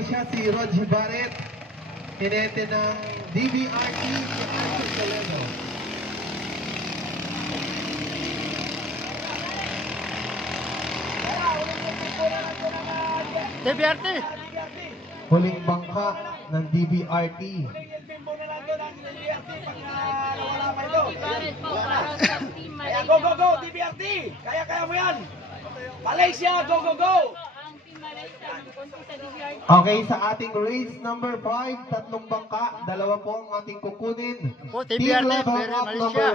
Malaysia, si Roger Barret. Kinete ng DBRT, si Arthur Toledo. DBRT. Huling bangka ng DBRT. Kaya go, go, go, DBRT! Kaya mo yan! Malaysia, go, go, go! Okay, sa ating race number 5, tatlong bangka, dalawa po ang ating kukunin. Po, Team DBRT, level pero up Malaysia. number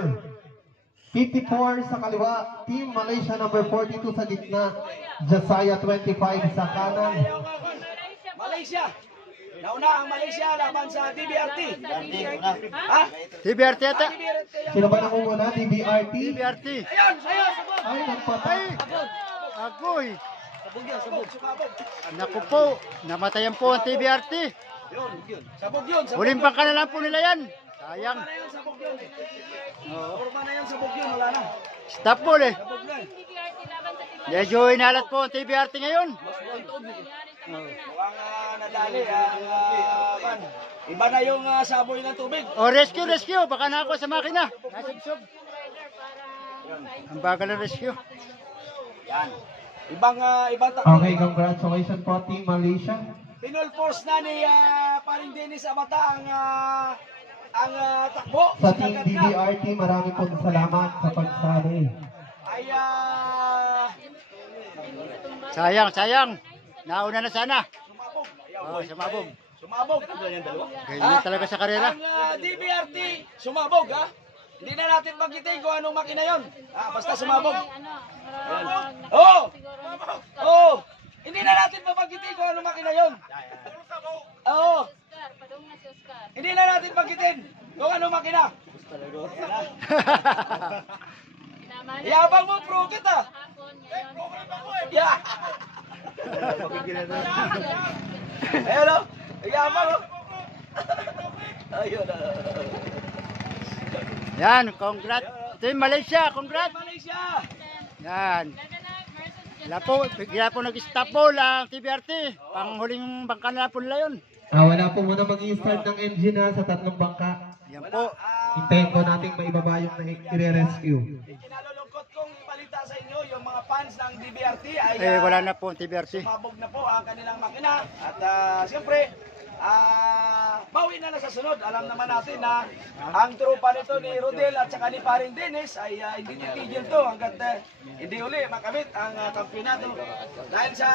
54 sa kaliwa, Team Malaysia number 42 sa gitna, Josiah 25 sa kanan. Malaysia! Nauna ang Malaysia laban sa DBRT. Ha? DBRT ata. Sino ba nangunguna? DBRT? DBRT. Ayun, sa'yo, sabog! Ay, nagpatay. Agoy. Sabog yan, sabog, sumabog. Naku po, namatayan po ang DBRT. Sabog yun, sabog Huling yun. bangka na lang po nila yan. Sayang. Forma na yun, sabog yun. Forma na yun, sabog yun, wala na. Stop ball eh. Sabog na eh. Medyo inalat po ang TBRT ngayon. Mukhang nadali ang pan. Iba na yung saboy ng tubig. O rescue, rescue. Baka na ako sa makina. Nasubsob. Ang bagal ng rescue. Yan. Ibang Okay, congratulations po Team Malaysia. Pinol force na ni paring Dennis Abata ang takbo. Sa Team DBRT, marami pong salamat sa pagsali. Ay Sayang, sayang. Nauna na sana. sumabog. Oh, sumabog. Sumabog. Ganyan talaga sa karera. Ang DBRT sumabog ha. Hindi na natin magitin kung anong makina yon. Basta sumabog. Oo! Oo! Hindi na natin mabagitin kung anong makina yon. Oo! Hindi na natin magitin kung anong makina. Yabang mo, pro kita. Yeah! Ayun o! Yabang o! Ayun o! Yan, congrats. Team Malaysia, congrats. Malaysia! Yan. Bigla po nag-stop ball ang TBRT. Panghuling bangka na po nila yun. Wala po muna mag-i-start ng engine sa tatlong bangka. Yan po. Hintayin po natin maibaba yung i-rescue. Kinalulungkot kong ibalita sa inyo yung mga fans ng DBRT ay Wala na po ang TBRT. sumabog na po ang kanilang makina at siyempre bawi na sa sunod. Alam naman natin na ang tropa nito ni Rodel at saka ni paring Dennis ay hindi titigil to hanggat hindi uli makamit ang kampeonato dahil sa